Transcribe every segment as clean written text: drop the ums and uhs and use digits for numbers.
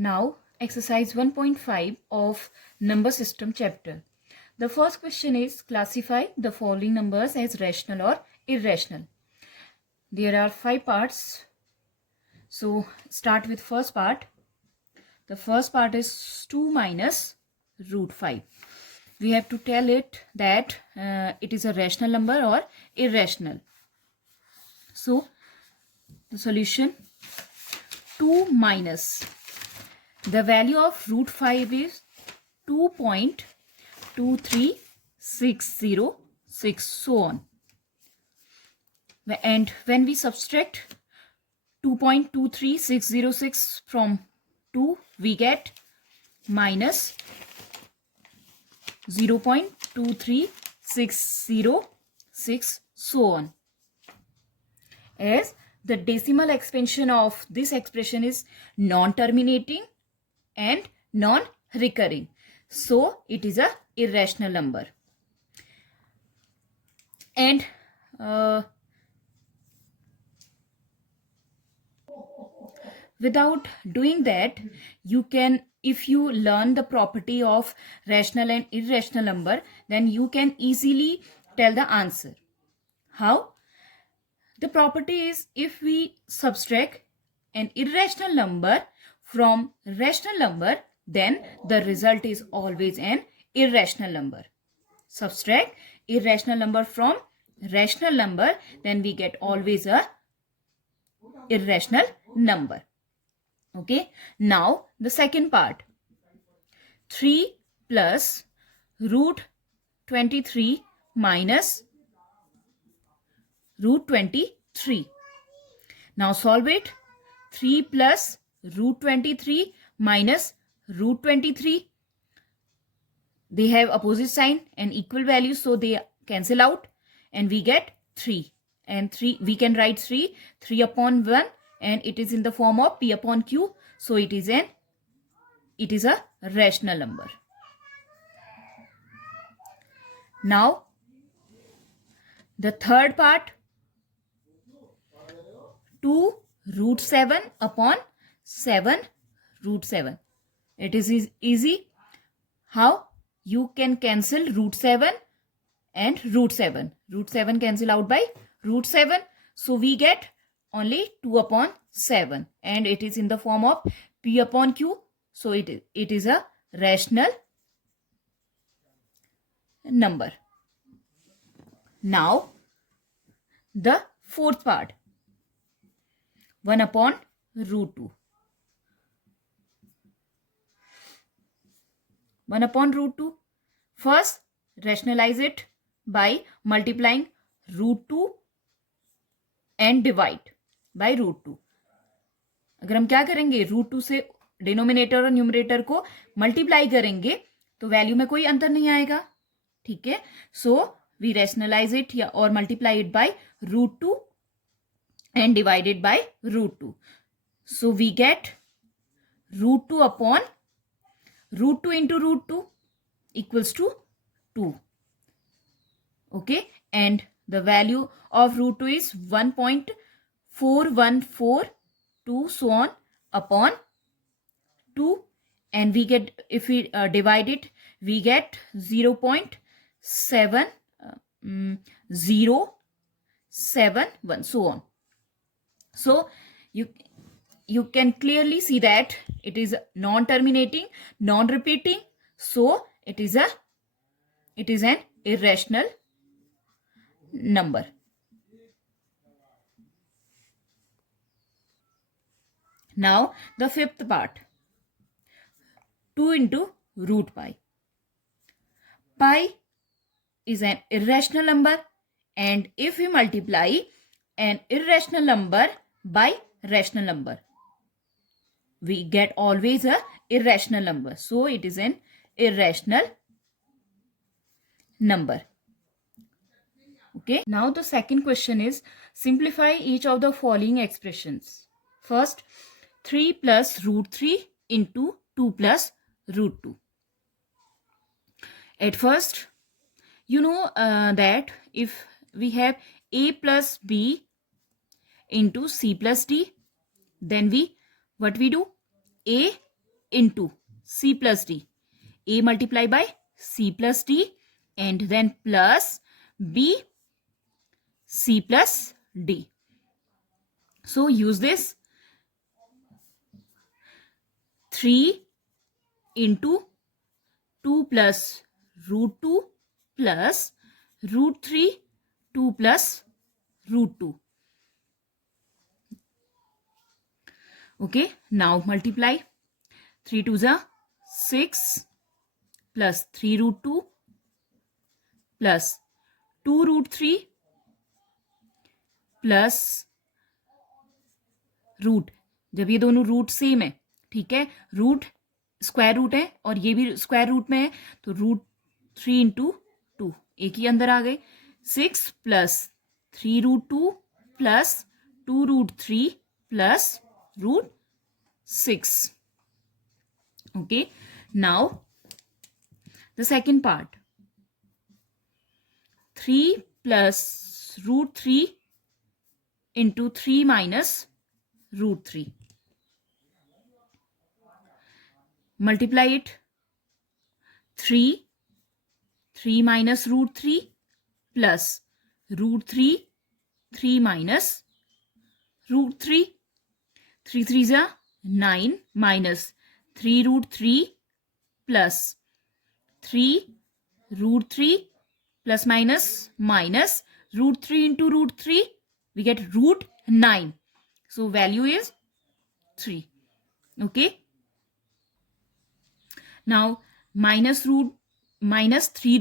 Now, exercise 1.5 of number system chapter. The first question is classify the following numbers as rational or irrational. There are 5 parts. So, start with first part. The first part is 2 minus root 5. We have to tell it that it is a rational number or irrational. So, the solution 2 minus the value of root 5 is 2.23606, so on. And when we subtract 2.23606 from 2, we get minus 0.236006, so on. As the decimal expansion of this expression is non-terminating and non-recurring, so it is a irrational number. And without doing that, you can, if you learn the property of rational and irrational number, then you can easily tell the answer. How? The property is, if we subtract an irrational number from rational number, then the result is always an irrational number. Subtract irrational number from rational number, then we get always a irrational number. Okay. Now the second part, 3 plus root 23 minus root 23. Now solve it. 3 plus root 23 minus root 23. They have opposite sign and equal values, so they cancel out and we get 3. And 3, we can write 3 upon 1, and it is in the form of P upon Q, so it is a rational number. Now the third part, 2 root 7 upon 7 root 7. It is easy. How? You can cancel root 7 and root 7. Root 7 cancel out by root 7. So we get only 2 upon 7, and it is in the form of P upon Q. So it is a rational number. Now the fourth part, 1 upon root 2. 1 upon root 2. First, rationalize it by multiplying root 2 and divide by root 2. अगर हम क्या करेंगे, root 2 से denominator और numerator को multiply करेंगे तो value में कोई अंतर नहीं आएगा. ठीक है. सो वी रैशनलाइज इट या और multiply it by root 2 and divided by root 2. So we get root 2 upon root 2 into root 2 equals to 2. Okay, and the value of root 2 is 1.4142, so on, upon 2, and we get, if we divide it, we get 0.7071, so on. So you can clearly see that it is non-terminating, non-repeating, so it is an irrational number. Now the fifth part, 2 into root pi. Pi is an irrational number, and if we multiply an irrational number by rational number, we get always a irrational number. So it is an irrational number. Okay. Now the second question is, simplify each of the following expressions. First, 3 plus root 3 into 2 plus root 2. At first, you know that if we have a plus b into c plus d, then what we do? A into c plus d. A multiply by c plus d and then plus b c plus d. So use this 3 into 2 plus root 2 plus root 3 2 plus root 2. Okay, now multiply 3 2s are 6 plus 3 root 2 plus 2 root 3 plus root, जब ये दोनों root same है, ठीक है, root square root है और ये भी स्क्वायर रूट में है, तो रूट 3 इंटू 2 एक ही अंदर आ गए, 6 plus 3 root 2 plus 2 root 3 plus root 6. Okay, now the second part, 3 plus root 3 into 3 minus root 3. Multiply it. 3 minus root 3 plus root 3, 3 minus root 3. 3 3s are 9 minus 3 root 3 plus 3 root 3 plus minus root 3 into root 3, we get root 9. So value is 3. Okay. Now minus 3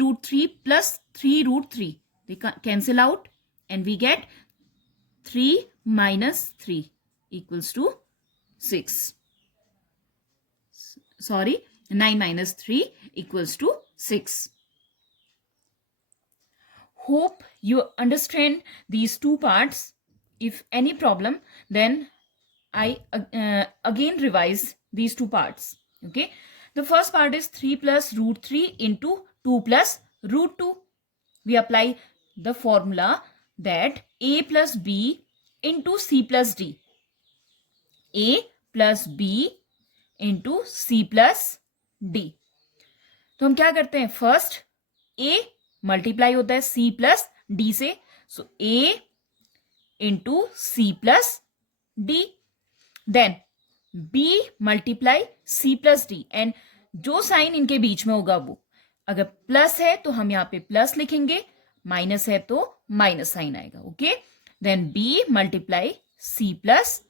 root 3 plus 3 root 3. They cancel out and we get 3 minus 3 equals to 6. Sorry, 9 minus 3 equals to 6. Hope you understand these two parts. If any problem, then I again revise these two parts. Okay, the first part is 3 plus root 3 into 2 plus root 2. We apply the formula that a plus b into c plus d. A plus b into c plus d. तो हम क्या करते हैं, first a multiply होता है c plus d से, so a into c plus d, then b multiply c plus d, and जो sign इनके बीच में होगा वो, अगर प्लस है तो हम यहाँ पे प्लस लिखेंगे, माइनस है तो माइनस साइन आएगा. Okay, then b multiply c plus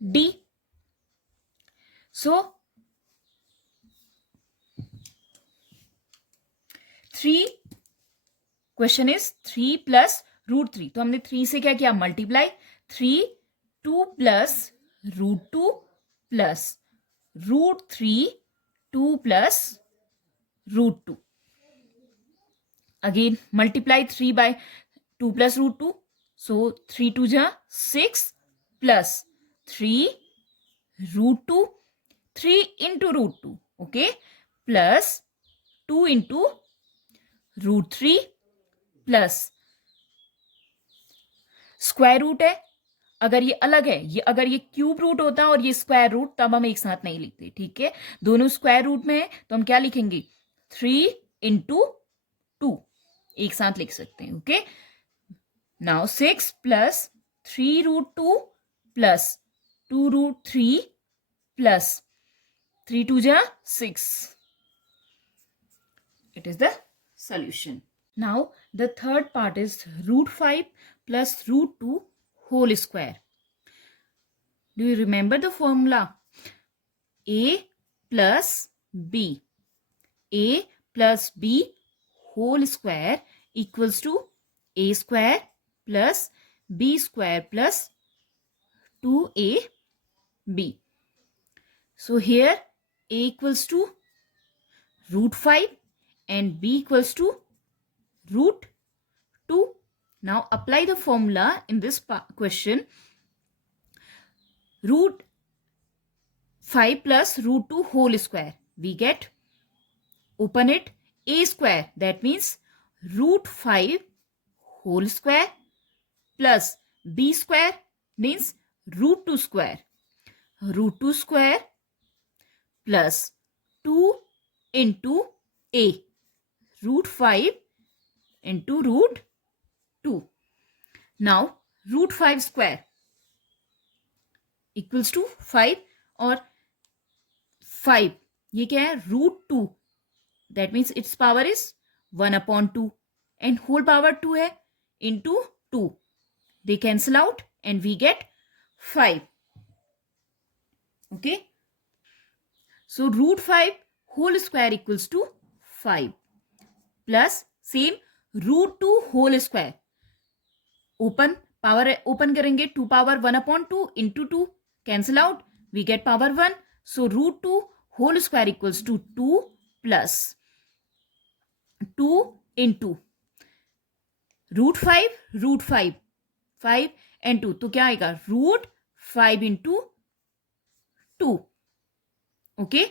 d. So 3 question is 3 plus root 3. तो हमने 3 से क्या किया, multiply, 3 2 plus root 2 plus root 3 2 plus root 2. Again multiply 3 by 2 plus root 2, so 3 2 जा 6 plus 3 root 2, 3 into root 2. Okay, plus 2 into root 3 plus square root है, अगर ये अलग है, ये अगर ये क्यूब रूट होता और ये स्क्वायर रूट, तब हम एक साथ नहीं लिखते. ठीक है, दोनों स्क्वायर रूट में है तो हम क्या लिखेंगे, 3 इंटू 2 एक साथ लिख सकते हैं. Okay, now 6 plus 3 root 2 plus 2 root 3 plus 3 2 जा 6. It is the solution. Now the third part is root 5 plus root 2 whole square. Do you remember the formula? A plus b. A plus b whole square equals to a square plus b square plus 2ab. So here a equals to root 5 and b equals to root 2. Now apply the formula in this question. Root 5 plus root 2 whole square. We get, open it, a square. That means root 5 whole square plus b square means root 2 square. Root 2 square plus 2 into a. Root 5 into root 2. Now root 5 square equals to 5 और 5 ये क्या है root 2. That means its power is 1 upon 2 and whole power 2 है into 2. They cancel out and we get 5. Okay. So root 5 whole square equals to 5 plus same root 2 whole square. Open power open करेंगे 2 power 1 upon 2 into 2 cancel out we get power 1. So root 2 whole square equals to 2 plus 2 into root 5 5 and 2 तो क्या आएगा root 5 into 2. Okay,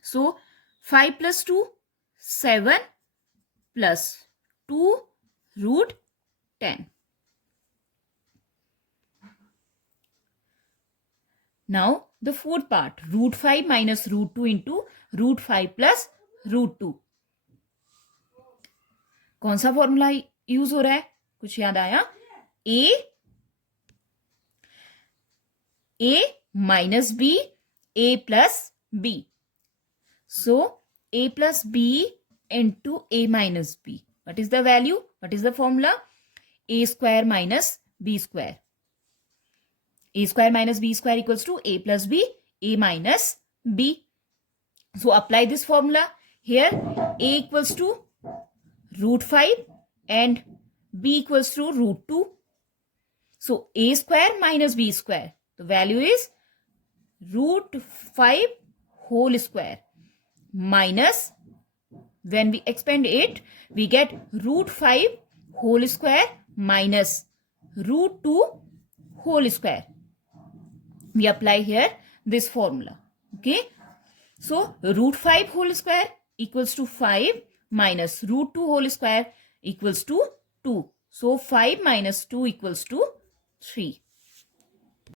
so 5 plus 2 7 plus 2 root 10. Now the fourth part, root 5 minus root 2 into root 5 plus root 2. कौन सा formula use हो रहा है कुछ याद आया a minus b a plus b. So a plus b into a minus b. What is the value? What is the formula? A square minus b square. A square minus b square equals to a plus b, a minus b. So apply this formula here. A equals to root 5 and b equals to root 2. So a square minus b square. The value is root 5 whole square minus, when we expand it, we get root 5 whole square minus root 2 whole square. We apply here this formula. Okay. So root 5 whole square equals to 5 minus root 2 whole square equals to 2. So 5 minus 2 equals to 3.